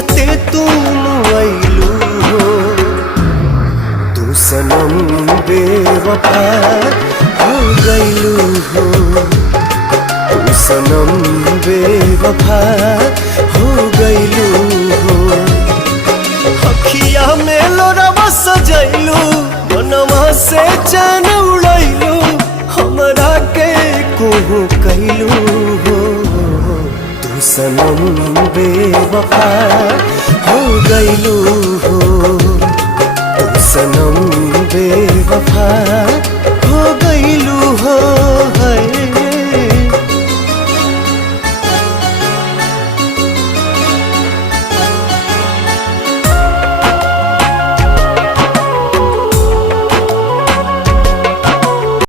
जियते तुम आइलू हो। तू सनम बेवफा हो गइलू हो। तू सनम बेवफा हो गइलू हो। अखिया में लोरवा सजैलू, मनवा से चैन उड़ैलू, हमरा के कोहू कैलू हो। तू सनम बेवफा हो गइलू